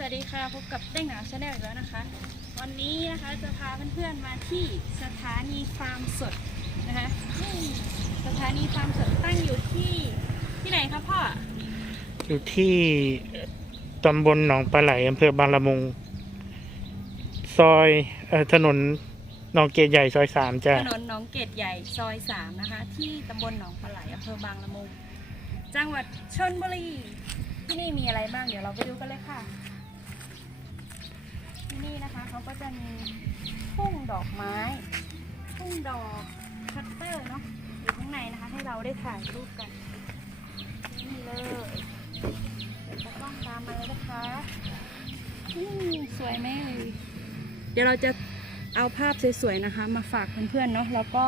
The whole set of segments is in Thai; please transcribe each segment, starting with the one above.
สวัสดีค่ะพบกับเด้งหนาวชาแนลอีกแล้วนะคะ วันนี้นะคะจะพาเพื่อนๆมาที่สถานีฟาร์มสดนะคะนี่สถานีฟาร์มสดตั้งอยู่ที่ที่ไหนคะพ่ออยู่ที่ตำบลหนองปลาไหลอำเภอบางละมุง ซอยเออถนนหนองเกตใหญ่ซอยสามจ้ะถนนหนองเกตใหญ่ซอยสามนะคะ ที่ตำบลหนองปลาไหลอำเภอบางละมุง จังหวัดชลบุรีที่นี่มีอะไรบ้างเดี๋ยวเราไปดูกันเลยค่ะ ที่นี่นะคะเขาก็จะมีทุ่งดอกไม้ทุ่งดอกคัตเตอร์เนาะอยู่ข้างในนะคะ ให้เราได้ถ่ายรูปกันนี่เลยเดี๋ยวจะต้องตามมาเลยนะคะสวยไหมเอ่ยเดี๋ยวเราจะเอาภาพสวยๆนะคะ มาฝากเพื่อนๆเนาะแล้วก็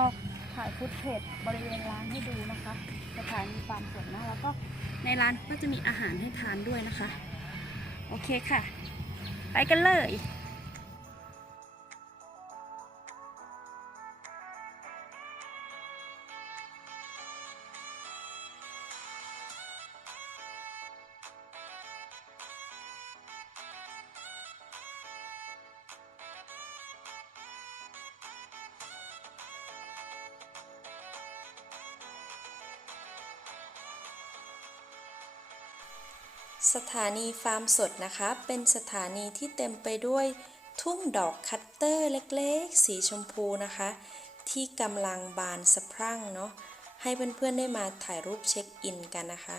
ถ่ายฟุตเทจบริเวณร้านให้ดูนะคะสถานีฟาร์มสดนะแล้วก็ในร้านก็จะมีอาหารให้ทานด้วยนะคะ โอเคค่ะ ไปกันเลย สถานีฟาร์มสดนะคะ เป็นสถานีที่เต็มไปด้วยทุ่งดอกคัตเตอร์เล็กๆ สีชมพูนะคะ ที่กำลังบานสะพรั่งเนาะให้เพื่อนๆได้มาถ่ายรูปเช็คอินกันนะคะ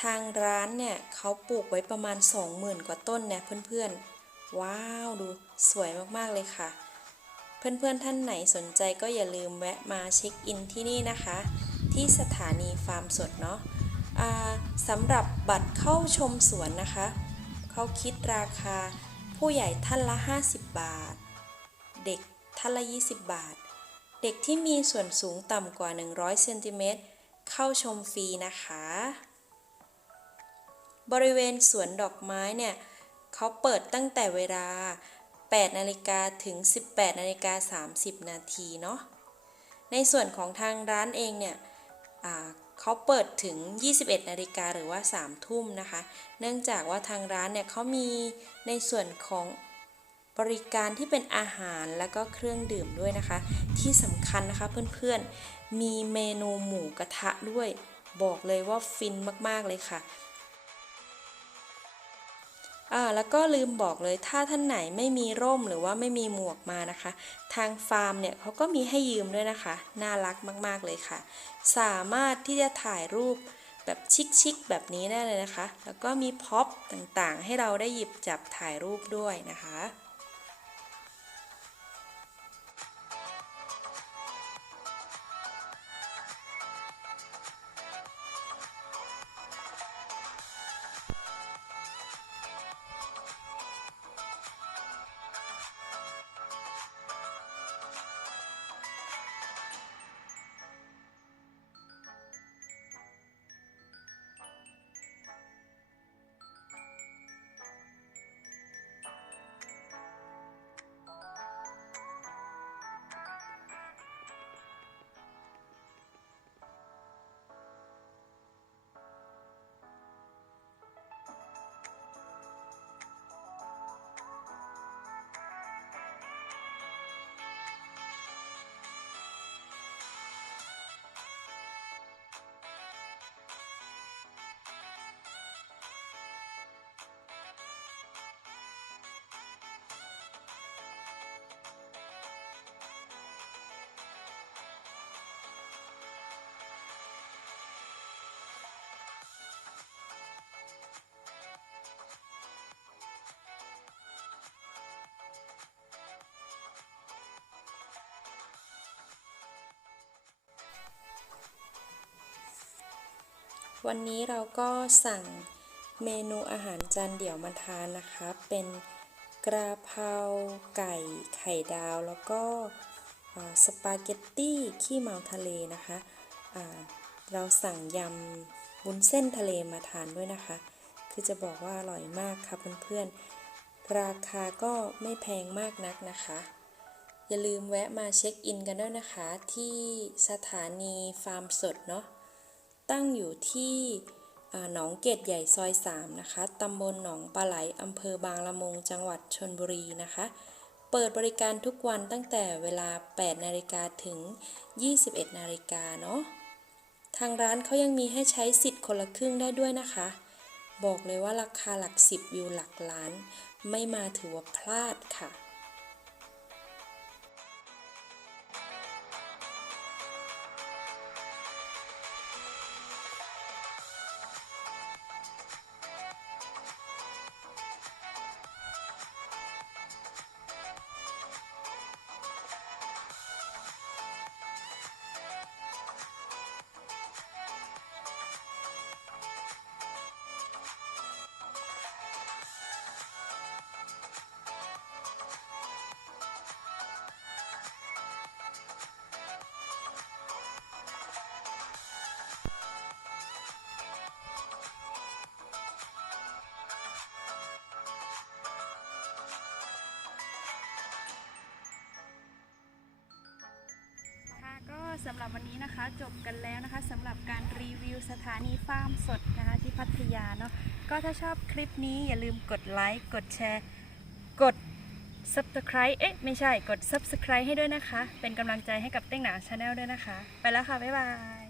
ทางร้านเนี่ยเขาปลูกไว้ประมาณ 20,000 กว่าต้นเนี่ยเพื่อนๆ ว้าวดูสวยมากๆเลยค่ะ เพื่อนๆท่านไหนสนใจก็อย่าลืมแวะมาเช็คอินที่นี่นะคะ ที่สถานีฟาร์มสดเนาะ สำหรับบัตรเข้าชมสวนนะคะ เขาคิดราคาผู้ใหญ่ท่านละ 50 บาท เด็กท่านละ 20 บาท เด็กที่มีส่วนสูงต่ำกว่า 100เซนติเมตรเข้าชมฟรีนะคะ บริเวณสวนดอกไม้เนี่ยเขาเปิดตั้งแต่เวลา 8 นาฬิกาถึง 18 นาฬิกา 30 นาทีเนาะ ในส่วนของทางร้านเองเนี่ย เขาเปิดถึง 21 นาฬิกาหรือว่า 3 ทุ่มนะคะ เนื่องจากว่าทางร้านเนี่ยเขามีในส่วนของบริการที่เป็นอาหารแล้วก็เครื่องดื่มด้วยนะคะ ที่สำคัญนะคะเพื่อนๆ มีเมนูหมูกระทะด้วย บอกเลยว่าฟินมากๆเลยค่ะ อ่าแล้วก็ลืมบอกเลยถ้าท่านไหนไม่มีร่มหรือว่าไม่มีหมวกมานะคะ ทางฟาร์มเนี่ยเขาก็มีให้ยืมด้วยนะคะ น่ารักมาก ๆ เลยค่ะ สามารถที่จะถ่ายรูปแบบชิคๆแบบนี้ได้เลยนะคะ แล้วก็มีพ็อปต่างๆ ให้เราได้หยิบจับถ่ายรูปด้วยนะคะ วันนี้เราก็สั่งเมนูอาหารจานเดี่ยวมาทานนะคะ เป็นกระเพราไก่ไข่ดาว แล้วก็สปาเกตตี้ขี้เมาทะเลนะคะอ่าเราสั่งยำบุนเส้นทะเลมาทานด้วยนะคะ คือจะบอกว่าอร่อยมากค่ะเพื่อนๆ ราคาก็ไม่แพงมากนักนะคะ อย่าลืมแวะมาเช็คอินกันด้วยนะคะ ที่สถานีฟาร์มสดเนาะ ตั้งอยู่ที่หนองเกตใหญ่ซอย 3 นะคะ ตำบลหนองปลาไหล อำเภอบางละมุง จังหวัดชนบุรีนะคะ เปิดบริการทุกวันตั้งแต่เวลา 8 นาฬิกาถึง 21 นาฬิกาเนาะ ทางร้านเขายังมีให้ใช้สิทธิ์คนละครึ่งได้ด้วยนะคะ บอกเลยว่าราคาหลักสิบวิวหลักล้าน ไม่มาถือว่าพลาดค่ะำหรับวันนี้นะคะ จบกันแล้วนะคะสำหรับการรีวิวสถานีฟาร์มสดนะคะที่พัทยาเนาะก็ถ้าชอบคลิปนี้อย่าลืมกดไลค์กดแชร์ กด subscribe เอ๊ะไม่ใช่กด subscribe ให้ด้วยนะคะ เป็นกำลังใจให้กับเต้งหนาชาแนลด้วยนะคะ ไปแล้วค่ะ บ๊ายบาย